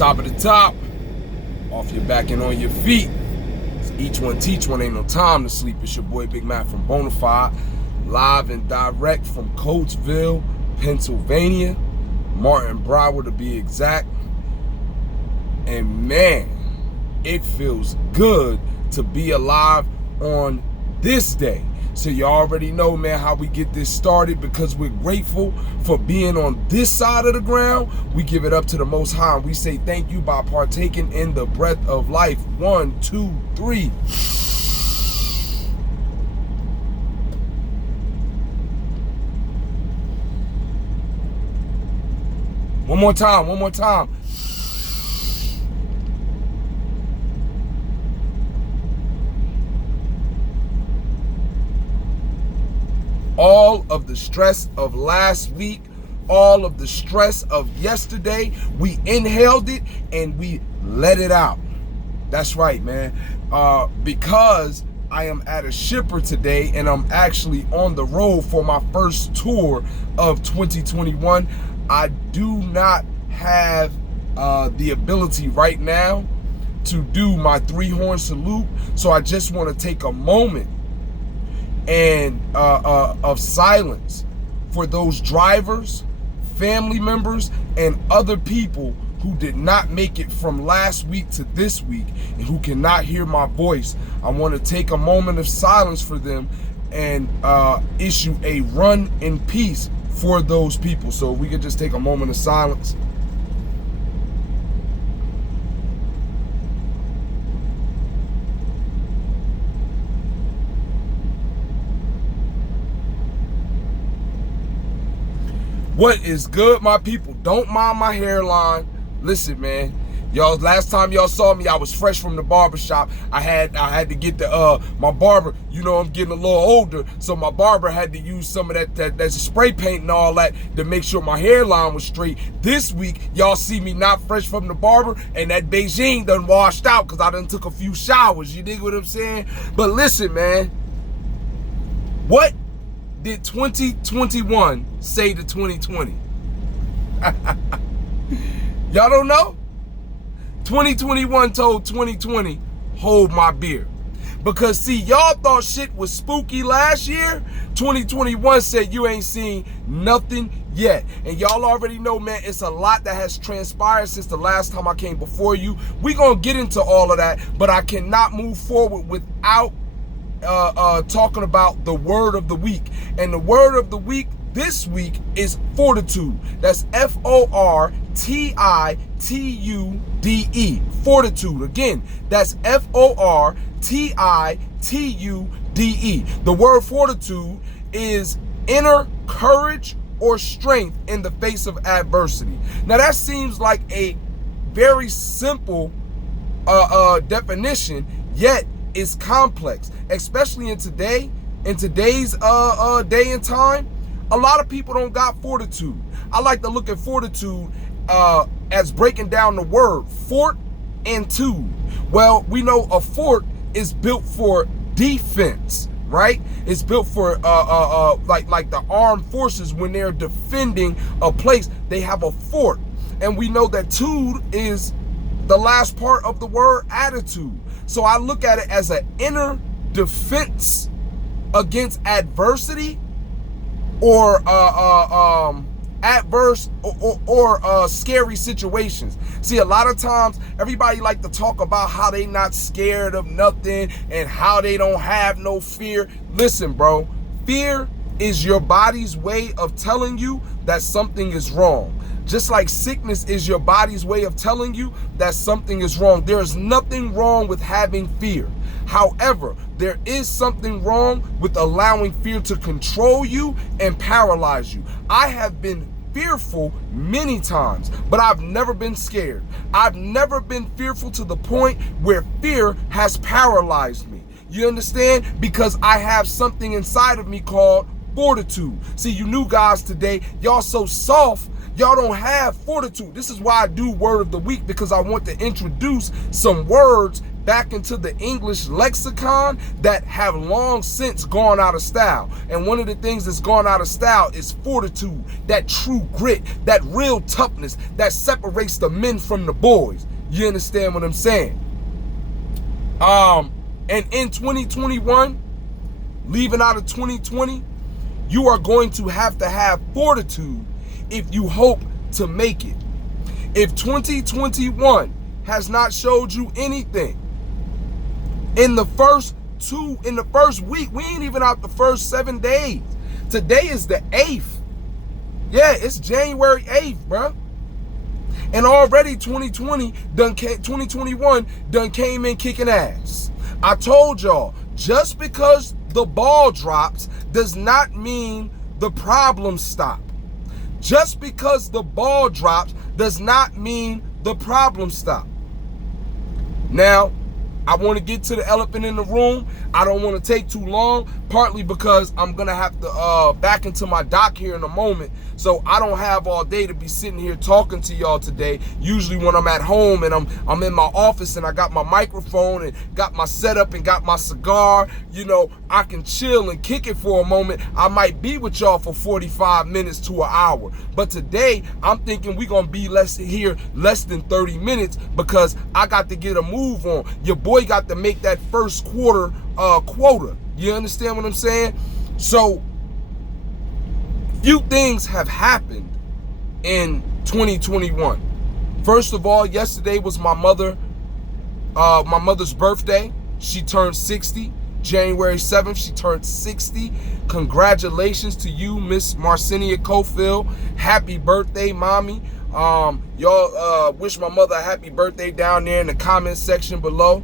Top of the top, off your back and on your feet. It's each one teach one, ain't no time to sleep. It's your boy Big Mac from Bonafide, live and direct from Coatesville, Pennsylvania, Martin Broward to be exact. And man, it feels good to be alive on this day. So you already know, man, how we get this started, because we're grateful for being on this side of the ground. We give it up to the Most High, and we say thank you by partaking in the breath of life. 1, 2, 3. One more time. All of the stress of last week, all of the stress of yesterday, we inhaled it and we let it out. That's right, man. Because I am at a shipper today and I'm actually on the road for my first tour of 2021, I do not have the ability right now to do my 3-horn salute. So I just want to take a moment and of silence for those drivers, family members, and other people who did not make it from last week to this week and who cannot hear my voice. I want to take a moment of silence for them and issue a run in peace for those people. So if we could just take a moment of silence. What is good, my people? Don't mind my hairline. Listen, man, y'all, last time y'all saw me, I was fresh from the barbershop. I had to get the my barber, you know, I'm getting a little older, so my barber had to use some of that spray paint and all that to make sure my hairline was straight. This week, y'all see me not fresh from the barber, and that Beijing done washed out because I done took a few showers. You dig what I'm saying? But listen, man, what did 2021 say to 2020? Y'all don't know? 2021 told 2020, hold my beer. Because see, y'all thought shit was spooky last year. 2021 said you ain't seen nothing yet. And y'all already know, man, it's a lot that has transpired since the last time I came before you. We gonna get into all of that, but I cannot move forward without talking about the word of the week. And the word of the week this week is fortitude. That's F-O-R-T-I-T-U-D-E. Fortitude. Again, that's F-O-R-T-I-T-U-D-E. The word fortitude is inner courage or strength in the face of adversity. Now that seems like a very simple definition, yet it's complex, especially in today's day and time. A lot of people don't got fortitude. I like to look at fortitude as breaking down the word fort and tude. Well, we know a fort is built for defense, right? It's built for like the armed forces when they're defending a place, they have a fort. And we know that tude is the last part of the word attitude. So I look at it as an inner defense against adversity or adverse or scary situations. See, a lot of times everybody like to talk about how they not scared of nothing and how they don't have no fear. Listen, bro, fear is your body's way of telling you that something is wrong. Just like sickness is your body's way of telling you that something is wrong. There is nothing wrong with having fear. However, there is something wrong with allowing fear to control you and paralyze you. I have been fearful many times, but I've never been scared. I've never been fearful to the point where fear has paralyzed me. You understand? Because I have something inside of me called fortitude. See, you new guys today, y'all so soft. Y'all don't have fortitude. This is why I do word of the week, because I want to introduce some words back into the English lexicon that have long since gone out of style. And one of the things that's gone out of style is fortitude, that true grit, that real toughness that separates the men from the boys. You understand what I'm saying? And in 2021, leaving out of 2020, you are going to have fortitude if you hope to make it. If 2021 has not showed you anything, in the first week, we ain't even out the first 7 days. Today is the 8th. Yeah, it's January 8th, bro. And already 2021 done came in kicking ass. I told y'all, just because the ball drops does not mean the problems stop. Just because the ball drops does not mean the problems stop. Now, I want to get to the elephant in the room. I don't want to take too long, partly because I'm going to have to back into my dock here in a moment. So I don't have all day to be sitting here talking to y'all today. Usually when I'm at home and I'm in my office and I got my microphone and got my setup and got my cigar, you know, I can chill and kick it for a moment. I might be with y'all for 45 minutes to an hour. But today I'm thinking we're going to be less than 30 minutes because I got to get a move on. Your boy got to make that first quarter quota. You understand what I'm saying? So few things have happened in 2021. First of all, yesterday was my mother's birthday. She turned 60. January 7th, she turned 60. Congratulations to you, Miss Marcinia Cofield. Happy birthday, mommy. Y'all wish my mother a happy birthday down there in the comment section below.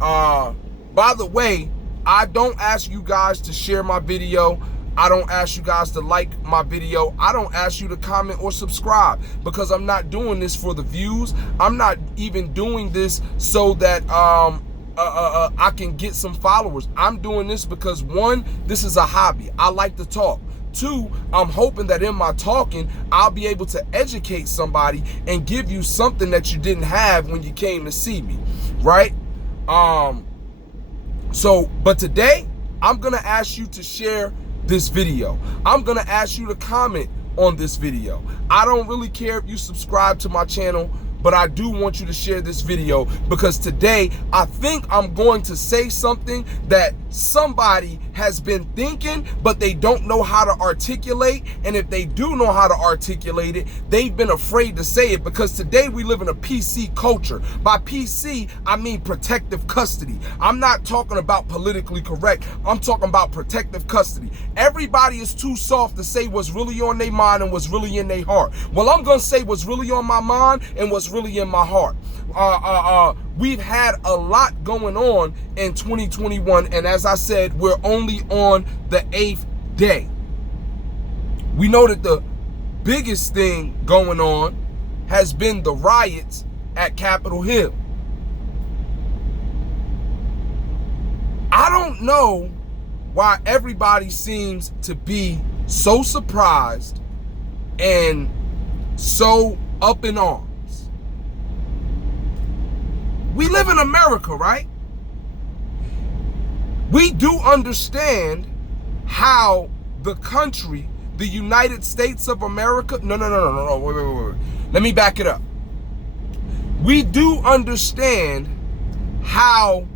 By the way, I don't ask you guys to share my video. I don't ask you guys to like my video. I don't ask you to comment or subscribe because I'm not doing this for the views. I'm not even doing this so that I can get some followers. I'm doing this because, one, this is a hobby. I like to talk. Two, I'm hoping that in my talking, I'll be able to educate somebody and give you something that you didn't have when you came to see me, right? But today, I'm gonna ask you to share this video. I'm gonna ask you to comment on this video. I don't really care if you subscribe to my channel, but I do want you to share this video because today I think I'm going to say something that somebody has been thinking, but they don't know how to articulate. And if they do know how to articulate it, they've been afraid to say it because today we live in a PC culture. By PC, I mean protective custody. I'm not talking about politically correct. I'm talking about protective custody. Everybody is too soft to say what's really on their mind and what's really in their heart. Well, I'm going to say what's really on my mind and what's really in my heart. We've had a lot going on in 2021, and as I said, we're only on the 8th day. We know that the biggest thing going on has been the riots at Capitol Hill. I don't know why everybody seems to be so surprised and so up in arms. We live in America, right? We do understand how the country, the United States of America, no, wait. Let me back it up. We do understand how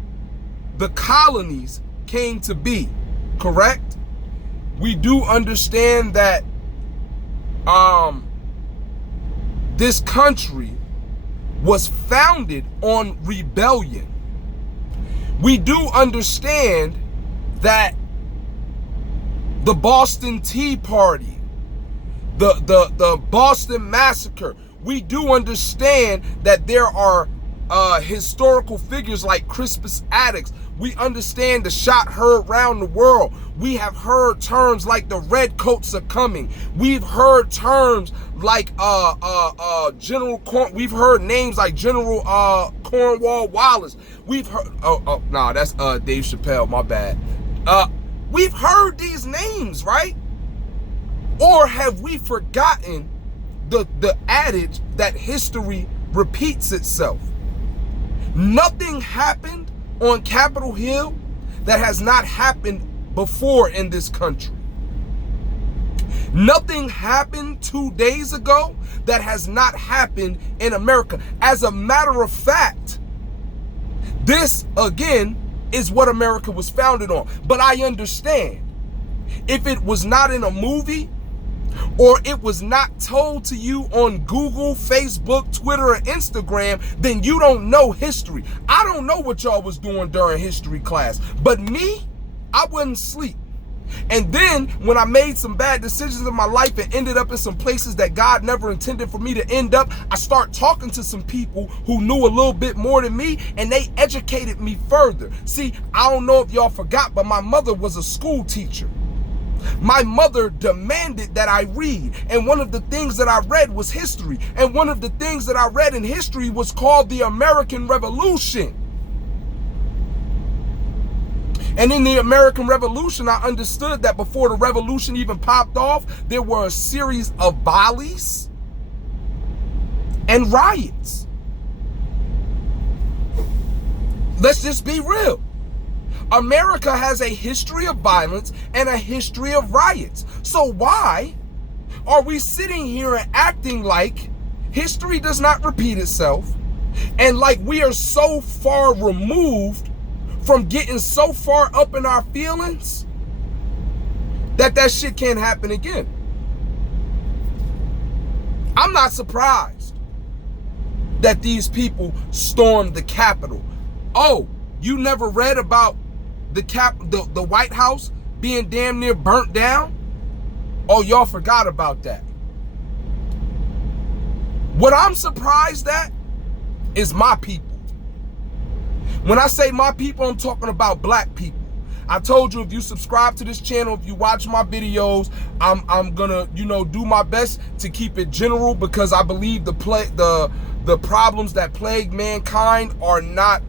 the colonies came to be, correct? We do understand that this country was founded on rebellion. We do understand that the Boston Tea Party, the Boston Massacre, we do understand that there are historical figures like Crispus Attucks. We understand the shot heard around the world. We have heard terms like the redcoats are coming. We've heard terms like we've heard names like General Cornwall Wallace. We've heard that's Dave Chappelle, my bad. We've heard these names, right? Or have we forgotten the adage that history repeats itself. Nothing happened on Capitol Hill that has not happened before in this country. Nothing happened 2 days ago that has not happened in America. As a matter of fact, this again is what America was founded on. But I understand, if it was not in a movie, or it was not told to you on Google, Facebook, Twitter, or Instagram, then you don't know history. I don't know what y'all was doing during history class, but me, I wouldn't sleep. And then when I made some bad decisions in my life and ended up in some places that God never intended for me to end up, I start talking to some people who knew a little bit more than me, and they educated me further. See, I don't know if y'all forgot, but my mother was a school teacher. My mother demanded that I read, and one of the things that I read was history. And one of the things that I read in history was called the American Revolution. And in the American Revolution, I understood that before the revolution even popped off, there were a series of volleys and riots. Let's just be real. America has a history of violence and a history of riots. So why are we sitting here and acting like history does not repeat itself, and like we are so far removed from getting so far up in our feelings that shit can't happen again? I'm not surprised that these people stormed the Capitol. Oh, you never read about the White House being damn near burnt down? Oh, y'all forgot about that. What I'm surprised at is my people. When I say my people, I'm talking about black people. I told you, if you subscribe to this channel, if you watch my videos, I'm gonna, do my best to keep it general, because I believe the problems that plague mankind are not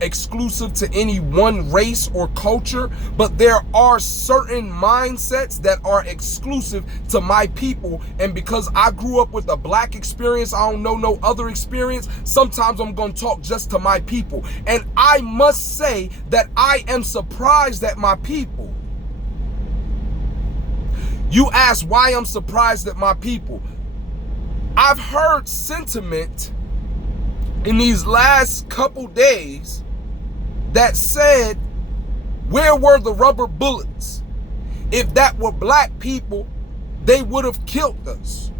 exclusive to any one race or culture, but there are certain mindsets that are exclusive to my people. And because I grew up with a black experience, I don't know no other experience, sometimes I'm going to talk just to my people. And I must say that I am surprised at my people. You ask why I'm surprised at my people. I've heard sentiment in these last couple days that said, where were the rubber bullets? If that were black people, they would have killed us.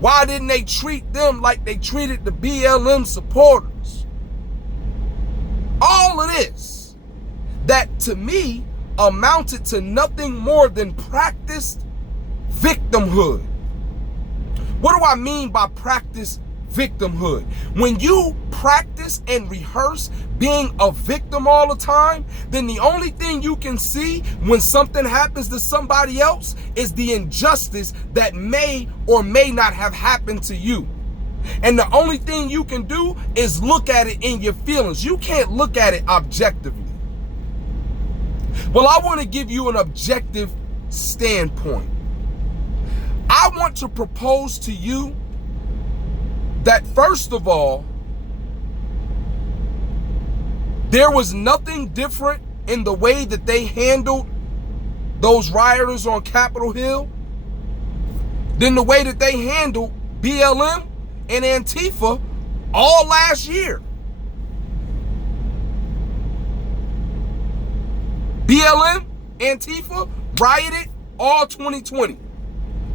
Why didn't they treat them like they treated the BLM supporters? All of this, that to me amounted to nothing more than practiced victimhood. What do I mean by practice victimhood? When you practice and rehearse being a victim all the time, then the only thing you can see when something happens to somebody else is the injustice that may or may not have happened to you. And the only thing you can do is look at it in your feelings. You can't look at it objectively. Well, I want to give you an objective standpoint. I want to propose to you that, first of all, there was nothing different in the way that they handled those rioters on Capitol Hill than the way that they handled BLM and Antifa all last year. BLM, Antifa rioted all 2020.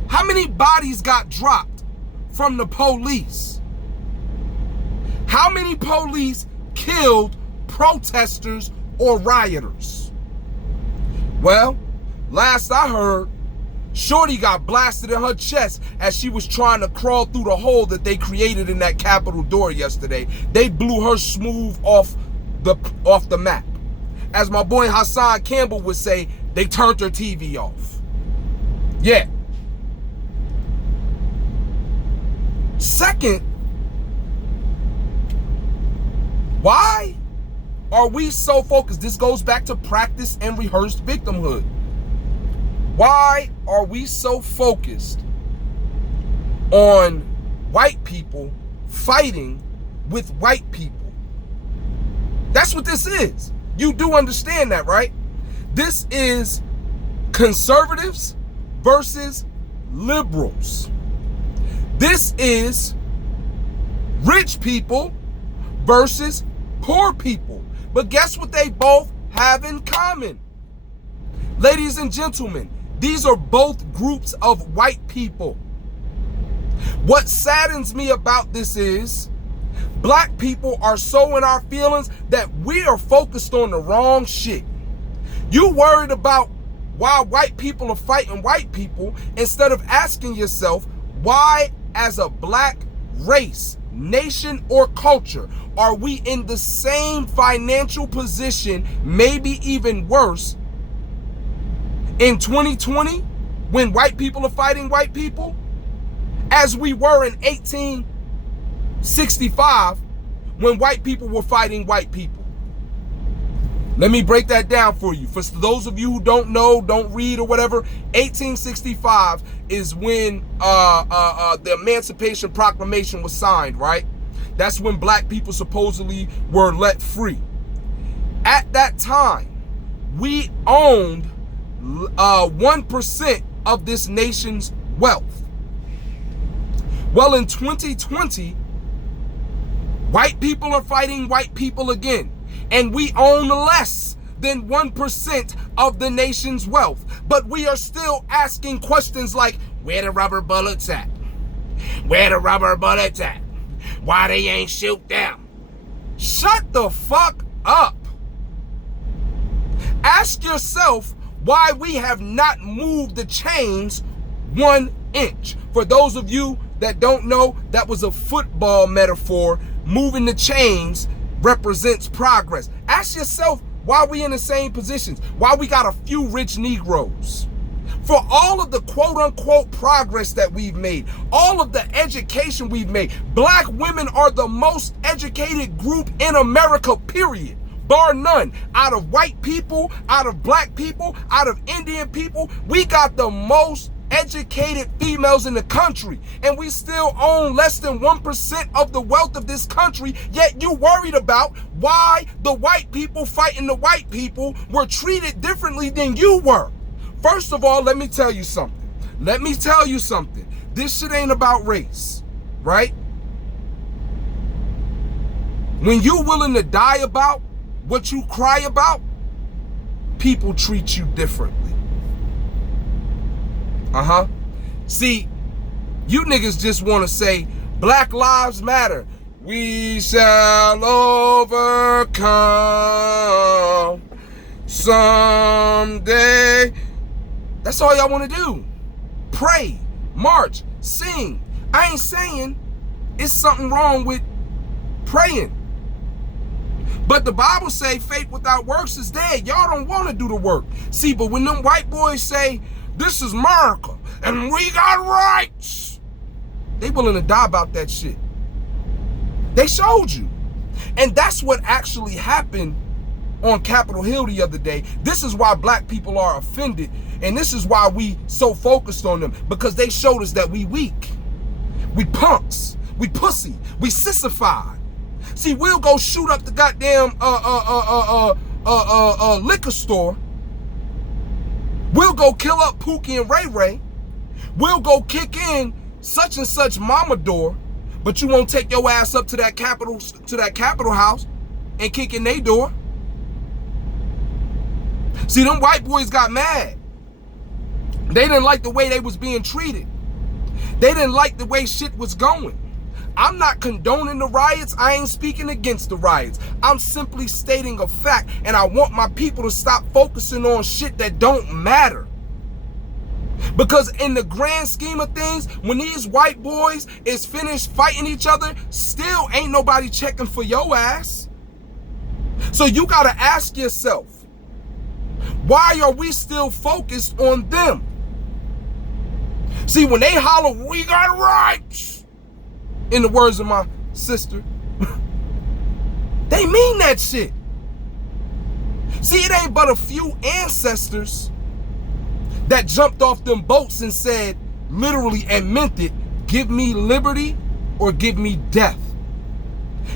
How many bodies got dropped from the police? How many police killed protesters or rioters? Well, last I heard, Shorty got blasted in her chest as she was trying to crawl through the hole that they created in that Capitol door yesterday. They blew her smooth off the map. As my boy Hassan Campbell would say, they turned her TV off. Yeah. Second, why are we so focused? This goes back to practice and rehearsed victimhood. Why are we so focused on white people fighting with white people. That's what this is. You do understand that, right? This is conservatives versus liberals. This is rich people versus poor people. But guess what they both have in common? Ladies and gentlemen, these are both groups of white people. What saddens me about this is black people are so in our feelings that we are focused on the wrong shit. You worried about why white people are fighting white people instead of asking yourself, why as a black race, nation, or culture are we in the same financial position, maybe even worse, in 2020 when white people are fighting white people as we were in 1865 when white people were fighting white people? Let me break that down for you. For those of you who don't know, don't read or whatever, 1865 is when the Emancipation Proclamation was signed, right? That's when black people supposedly were let free. At that time, we owned 1% of this nation's wealth. Well, in 2020, white people are fighting white people again, and we own less than 1% of the nation's wealth. But we are still asking questions like, where the rubber bullets at? Where the rubber bullets at? Why they ain't shoot them? Shut the fuck up. Ask yourself why we have not moved the chains 1 inch. For those of you that don't know, that was a football metaphor. Moving the chains represents progress. Ask yourself why we in the same positions, why we got a few rich Negroes. For all of the quote unquote progress that we've made, all of the education we've made, black women are the most educated group in America, period. Bar none. Out of white people, out of black people, out of Indian people, we got the most educated females in the country, and we still own less than 1% of the wealth of this country, yet you worried about why the white people fighting the white people were treated differently than you were. First of all, let me tell you something. This shit ain't about race, right? When you're willing to die about what you cry about, people treat you differently. See, you niggas just want to say Black Lives Matter. We shall overcome someday. That's all y'all want to do. Pray, march, sing. I ain't saying it's something wrong with praying. But the Bible say faith without works is dead. Y'all don't want to do the work. See, but when them white boys say, this is America, and we got rights, they willing to die about that shit. They showed you. And that's what actually happened on Capitol Hill the other day. This is why black people are offended, and this is why we so focused on them, because they showed us that we weak. We punks. We pussy. We sissified. See, we'll go shoot up the goddamn liquor store. We'll go kill up Pookie and Ray Ray. We'll go kick in such and such mama door, but you won't take your ass up to that Capitol house and kick in their door. See, them white boys got mad. They didn't like the way they was being treated. They didn't like the way shit was going. I'm not condoning the riots. I ain't speaking against the riots. I'm simply stating a fact, and I want my people to stop focusing on shit that don't matter. Because in the grand scheme of things, when these white boys is finished fighting each other, still ain't nobody checking for your ass. So you gotta ask yourself, why are we still focused on them? See, when they holler, we got rights, in the words of my sister, they mean that shit. See, it ain't but a few ancestors that jumped off them boats and said, literally and meant it, give me liberty or give me death.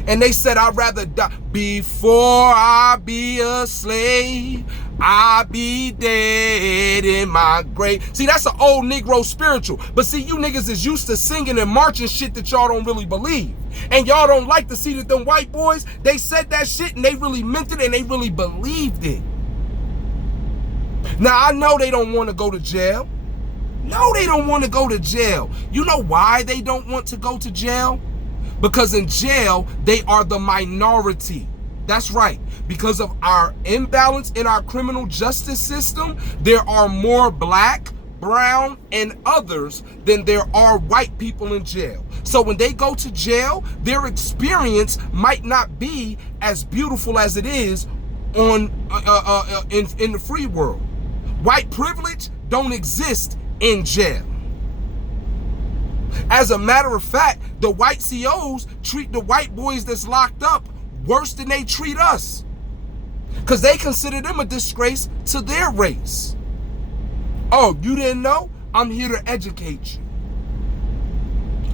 And they said, I'd rather die. Before I be a slave, I be dead in my grave. See, that's an old Negro spiritual. But see, you niggas is used to singing and marching shit that y'all don't really believe. And y'all don't like to see that them white boys, they said that shit and they really meant it and they really believed it. Now, I know they don't want to go to jail. No, they don't want to go to jail. You know why they don't want to go to jail? Because in jail, they are the minority. That's right. Because of our imbalance in our criminal justice system, there are more black, brown, and others than there are white people in jail. So when they go to jail, their experience might not be as beautiful as it is on in the free world. White privilege don't exist in jail. As a matter of fact, the white COs treat the white boys that's locked up worse than they treat us, because they consider them a disgrace to their race. Oh, you didn't know? I'm here to educate you.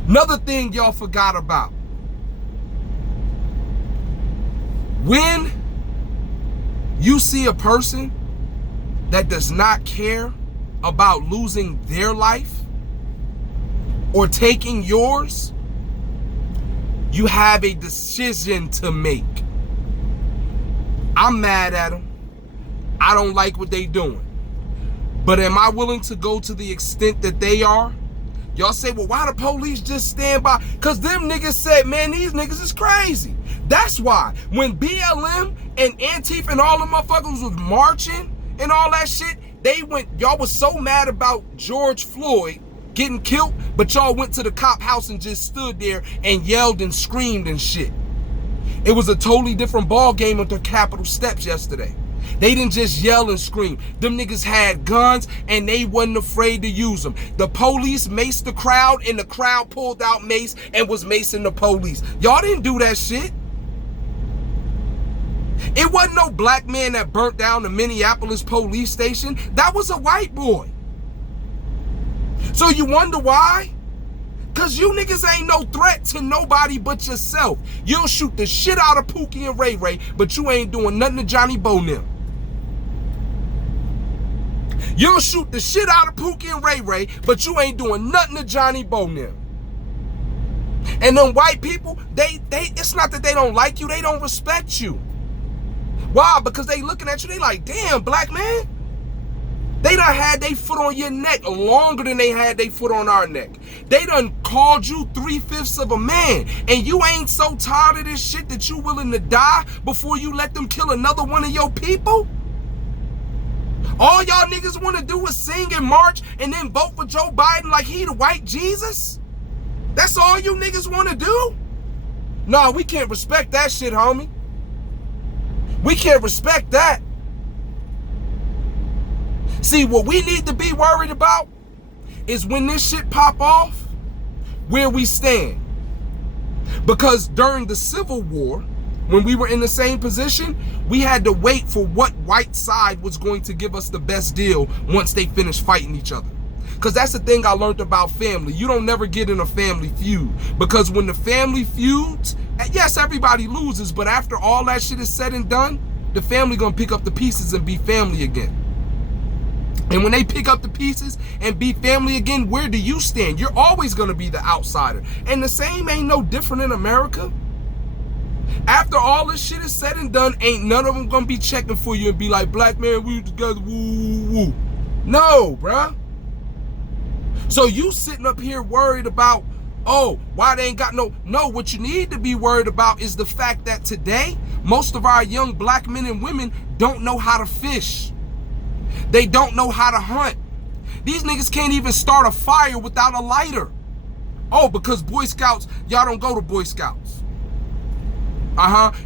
Another thing y'all forgot about. When you see a person that does not care about losing their life or taking yours, you have a decision to make. I'm mad at them. I don't like what they doing. But am I willing to go to the extent that they are? Y'all say, well, why the police just stand by? Because them niggas said, man, these niggas is crazy. That's why. When BLM and Antifa and all the motherfuckers was marching and all that shit, y'all was so mad about George Floyd getting killed, but y'all went to the cop house and just stood there and yelled and screamed and shit. It was a totally different ball game at the Capitol steps yesterday. They didn't just yell and scream. Them niggas had guns and they wasn't afraid to use them. The police maced the crowd and the crowd pulled out mace and was macing the police. Y'all didn't do that shit. It wasn't no black man that burnt down the Minneapolis police station. That was a white boy. So you wonder why? Because you niggas ain't no threat to nobody but yourself. You'll shoot the shit out of Pookie and Ray Ray, but you ain't doing nothing to Johnny Bonham. You'll shoot the shit out of Pookie and Ray Ray, but you ain't doing nothing to Johnny Bonham. And them white people, it's not that they don't like you, they don't respect you. Why? Because they looking at you, they like, damn, black man. They done had their foot on your neck longer than they had their foot on our neck. They done called you 3/5 of a man. And you ain't so tired of this shit that you willing to die before you let them kill another one of your people? All y'all niggas want to do is sing and march and then vote for Joe Biden like he the white Jesus? That's all you niggas want to do? No, we can't respect that shit, homie. We can't respect that. See, what we need to be worried about is when this shit pop off, where we stand. Because during the Civil War, when we were in the same position, we had to wait for what white side was going to give us the best deal once they finished fighting each other. Because that's the thing I learned about family. You don't never get in a family feud. Because when the family feuds, yes, everybody loses, but after all that shit is said and done, the family gonna pick up the pieces and be family again. And when they pick up the pieces and be family again, where do you stand? You're always going to be the outsider. And the same ain't no different in America. After all this shit is said and done, ain't none of them going to be checking for you and be like, black man, we together, woo, woo. No, bruh. So you sitting up here worried about, oh, why they ain't got no, what you need to be worried about is the fact that today, most of our young black men and women don't know how to fish. They don't know how to hunt. These niggas can't even start a fire without a lighter. Oh, because Boy Scouts, y'all don't go to Boy Scouts.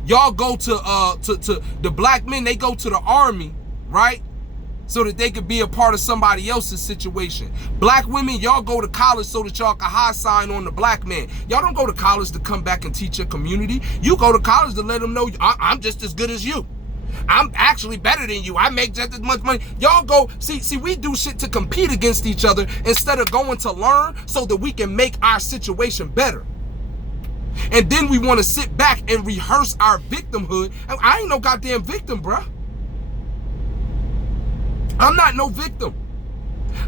Y'all go to the black men, they go to the army, right? So that they could be a part of somebody else's situation. Black women, y'all go to college so that y'all can high sign on the black man. Y'all don't go to college to come back and teach your community. You go to college to let them know I'm just as good as you. I'm actually better than you. I make just as much money. Y'all go, see, we do shit to compete against each other instead of going to learn so that we can make our situation better. And then we want to sit back and rehearse our victimhood. I ain't no goddamn victim, bruh. I'm not no victim.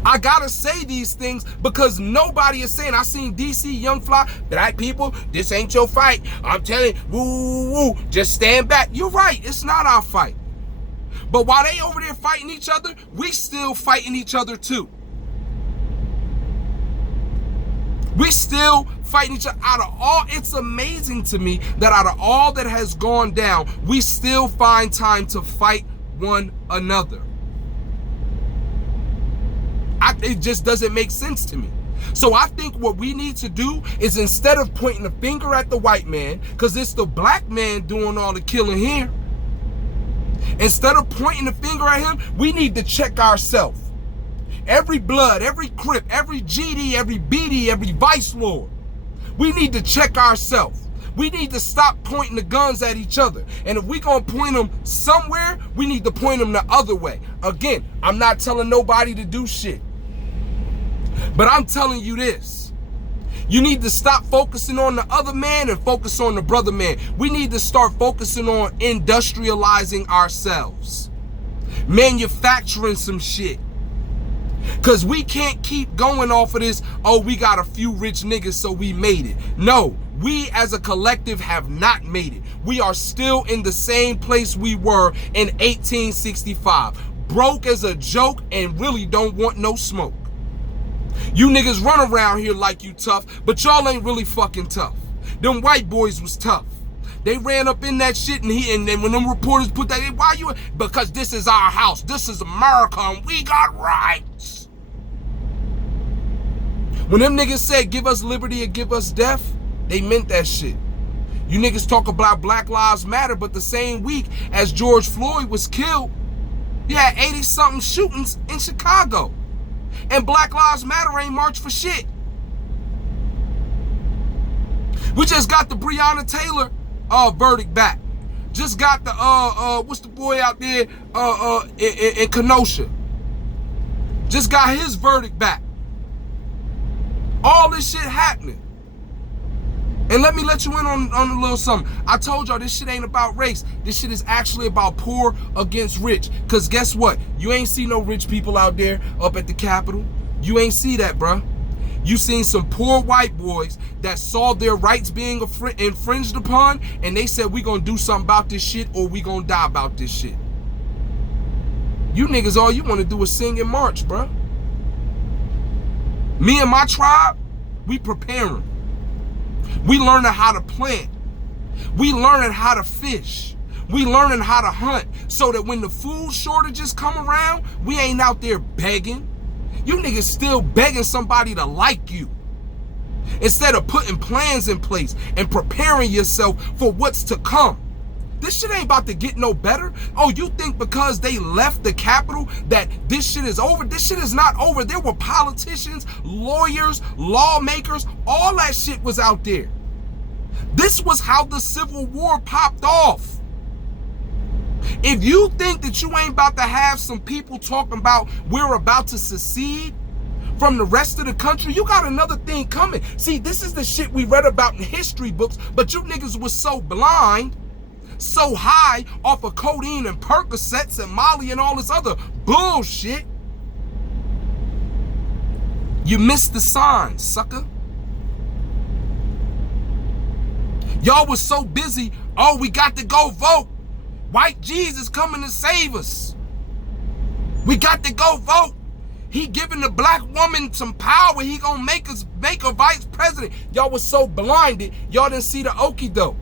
I gotta say these things because nobody is saying. I seen DC Young Fly, black people, this ain't your fight. I'm telling you, woo, woo, just stand back. You're right, it's not our fight. But while they over there fighting each other, we still fighting each other too. We still fighting each other. Out of all, it's amazing to me that out of all that has gone down, we still find time to fight one another. It just doesn't make sense to me. So I think what we need to do is, instead of pointing the finger at the white man, because it's the black man doing all the killing here, instead of pointing the finger at him, we need to check ourselves. Every blood, every Crip, every GD, every BD, every Vice Lord, we need to check ourselves. We need to stop pointing the guns at each other. And if we gonna point them somewhere, we need to point them the other way. Again, I'm not telling nobody to do shit. But I'm telling you this. You need to stop focusing on the other man and focus on the brother man. We need to start focusing on industrializing ourselves. Manufacturing some shit. Because we can't keep going off of this, oh, we got a few rich niggas, so we made it. No, we as a collective have not made it. We are still in the same place we were in 1865. Broke as a joke and really don't want no smoke. You niggas run around here like you tough, but y'all ain't really fucking tough. Them white boys was tough. They ran up in that shit, and then when them reporters put that in, why you? Because this is our house. This is America, and we got rights. When them niggas said, give us liberty or give us death, they meant that shit. You niggas talk about Black Lives Matter, but the same week as George Floyd was killed, you had 80-something shootings in Chicago. And Black Lives Matter ain't marched for shit. We just got the Breonna Taylor verdict back. Just got the what's the boy out there in Kenosha? Just got his verdict back. All this shit happening. And let me let you in on a little something. I told y'all this shit ain't about race. This shit is actually about poor against rich. Cause guess what? You ain't see no rich people out there up at the Capitol. You ain't see that, bruh. You seen some poor white boys that saw their rights being infringed upon, and they said, we gonna do something about this shit or we gonna die about this shit. You niggas, all you wanna do is sing and march, bruh. Me and my tribe, we preparing. We learning how to plant. We learning how to fish. We learning how to hunt so that when the food shortages come around, we ain't out there begging. You niggas still begging somebody to like you. Instead of putting plans in place and preparing yourself for what's to come. This shit ain't about to get no better. Oh, you think because they left the Capitol that this shit is over? This shit is not over. There were politicians, lawyers, lawmakers, all that shit was out there. This was how the Civil War popped off. If you think that you ain't about to have some people talking about we're about to secede from the rest of the country, you got another thing coming. See, this is the shit we read about in history books, but you niggas was so blind, so high off of codeine and Percocets and Molly and all this other bullshit. You missed the signs, sucker. Y'all was so busy, oh, we got to go vote. White Jesus coming to save us. We got to go vote. He giving the black woman some power. He gonna make her vice president. Y'all was so blinded, y'all didn't see the okie doke.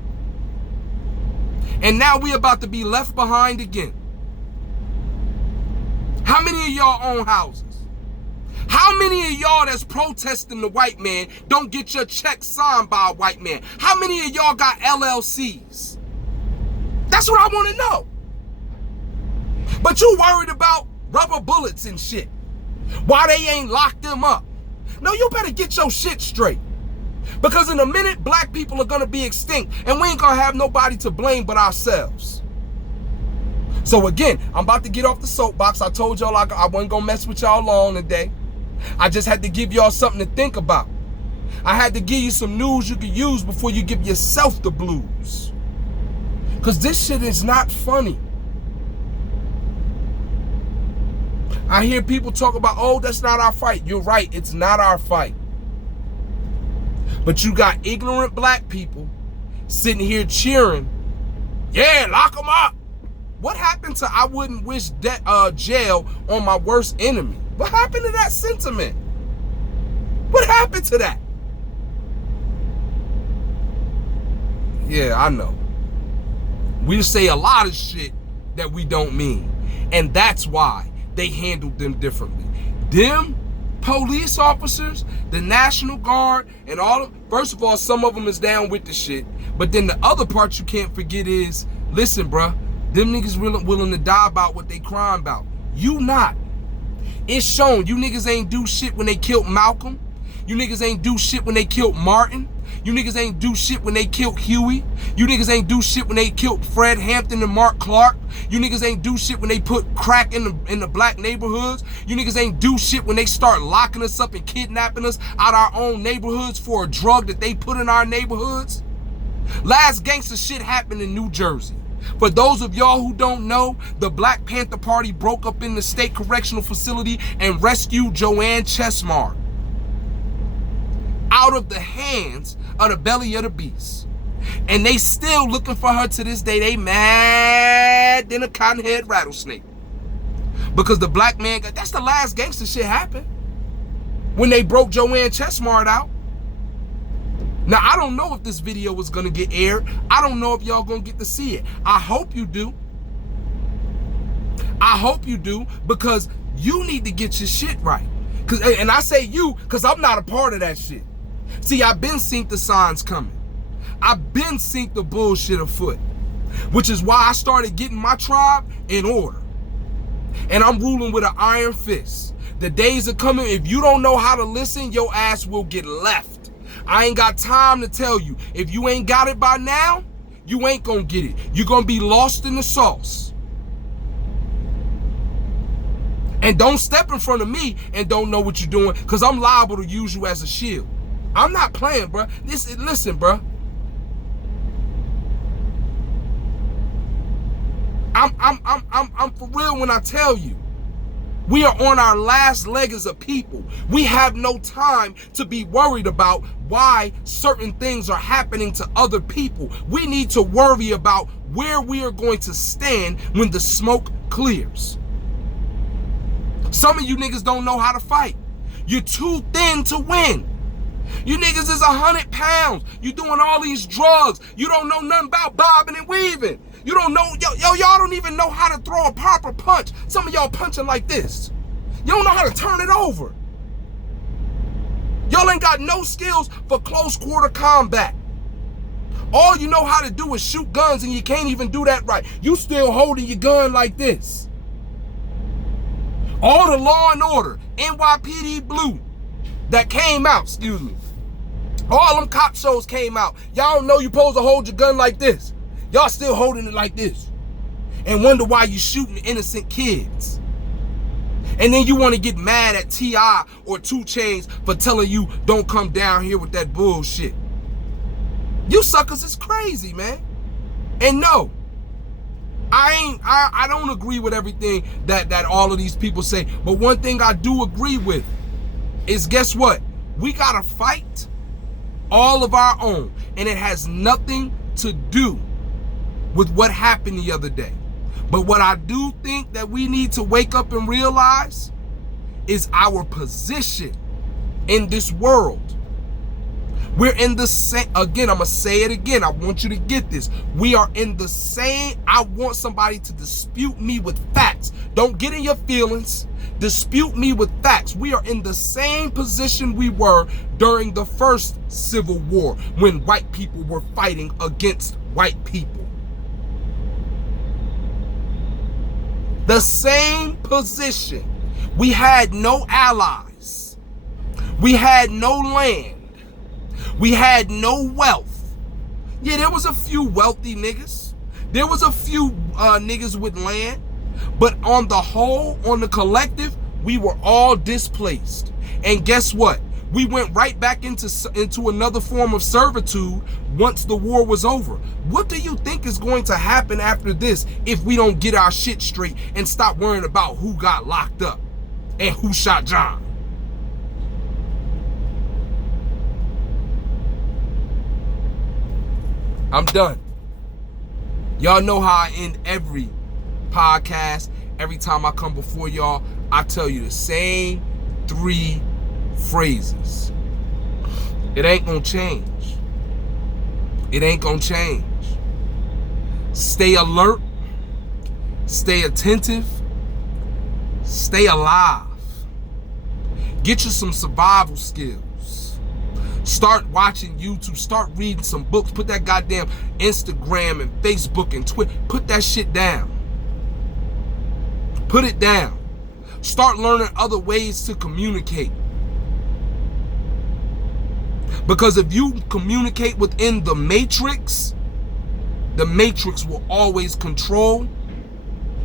And now we about to be left behind again. How many of y'all own houses? How many of y'all that's protesting the white man don't get your check signed by a white man? How many of y'all got LLCs? That's what I want to know. But you worried about rubber bullets and shit. Why they ain't locked them up? No, you better get your shit straight. Because in a minute, black people are going to be extinct and we ain't going to have nobody to blame but ourselves. So again, I'm about to get off the soapbox. I told y'all I wasn't gonna mess with y'all long today. I just had to give y'all something to think about. I had to give you some news you could use before you give yourself the blues. Because this shit is not funny. I hear people talk about, oh, that's not our fight. You're right, it's not our fight. But you got ignorant black people sitting here cheering, yeah, lock them up. What happened to I wouldn't wish jail on my worst enemy? What happened to that sentiment? What happened to that? Yeah, I know. We say a lot of shit that we don't mean. And that's why they handled them differently. Them police officers, the National Guard, and all of, first of all, some of them is down with the shit. But then the other part you can't forget is, listen, bruh, them niggas willing to die about what they crying about. You not. It's shown you niggas ain't do shit when they killed Malcolm. You niggas ain't do shit when they killed Martin. You niggas ain't do shit when they killed Huey. You niggas ain't do shit when they killed Fred Hampton and Mark Clark. You niggas ain't do shit when they put crack in the black neighborhoods. You niggas ain't do shit when they start locking us up and kidnapping us out our own neighborhoods for a drug that they put in our neighborhoods. Last gangster shit happened in New Jersey. For those of y'all who don't know, the Black Panther Party broke up in the state correctional facility and rescued Joanne Chesmar out of the hands of the belly of the beast. And they still looking for her to this day. They mad than a cottonhead rattlesnake. Because the black man got, that's the last gangster shit happened. When they broke Joanne Chesmart out. Now, I don't know if this video was gonna get aired. I don't know if y'all gonna get to see it. I hope you do. I hope you do, because you need to get your shit right. And I say you, because I'm not a part of that shit. See, I've been seen the signs coming. I've been seen the bullshit afoot, which is why I started getting my tribe in order. And I'm ruling with an iron fist. The days are coming, if you don't know how to listen, your ass will get left. I ain't got time to tell you. If you ain't got it by now, you ain't gonna get it. You're gonna be lost in the sauce. And don't step in front of me and don't know what you're doing, because I'm liable to use you as a shield. I'm not playing, bro. Listen, bro. I'm for real when I tell you. We are on our last leg as a people. We have no time to be worried about why certain things are happening to other people. We need to worry about where we are going to stand when the smoke clears. Some of you niggas don't know how to fight. You're too thin to win. You niggas is 100 pounds. You doing all these drugs. You don't know nothing about bobbing and weaving. You don't know, y'all don't even know how to throw a proper punch. Some of y'all punching like this. You don't know how to turn it over. Y'all ain't got no skills for close quarter combat. All you know how to do is shoot guns, and you can't even do that right. You still holding your gun like this. All the Law and Order, NYPD Blue that came out, excuse me. All them cop shows came out. Y'all don't know you supposed to hold your gun like this. Y'all still holding it like this. And wonder why you shooting innocent kids. And then you want to get mad at T.I. or 2 Chainz for telling you don't come down here with that bullshit. You suckers is crazy, man. And no, I don't agree with everything that all of these people say. But one thing I do agree with is, guess what? We gotta fight all of our own. And it has nothing to do with what happened the other day. But what I do think that we need to wake up and realize is our position in this world. We're in the same, again, I'm gonna say it again. I want you to get this. We are in the same, I want somebody to dispute me with facts. Don't get in your feelings. Dispute me with facts. We are in the same position we were during the first Civil War, when white people were fighting against white people. The same position. We had no allies. We had no land. We had no wealth. Yeah, there was a few wealthy niggas. There was a few niggas with land, but on the whole, on the collective, we were all displaced. And guess what? We went right back into another form of servitude once the war was over. What do you think is going to happen after this if we don't get our shit straight and stop worrying about who got locked up and who shot John? I'm done. Y'all know how I end every podcast. Every time I come before y'all, I tell you the same 3 phrases. It ain't gonna change. It ain't gonna change. Stay alert. Stay attentive. Stay alive. Get you some survival skills. Start watching YouTube. Start reading some books. Put that goddamn Instagram and Facebook and Twitter. Put that shit down. Put it down. Start learning other ways to communicate. Because if you communicate within the matrix will always control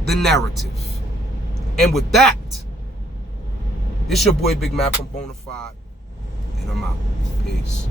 the narrative. And with that, it's your boy Big Mac from Bonafide, and I'm out. Peace.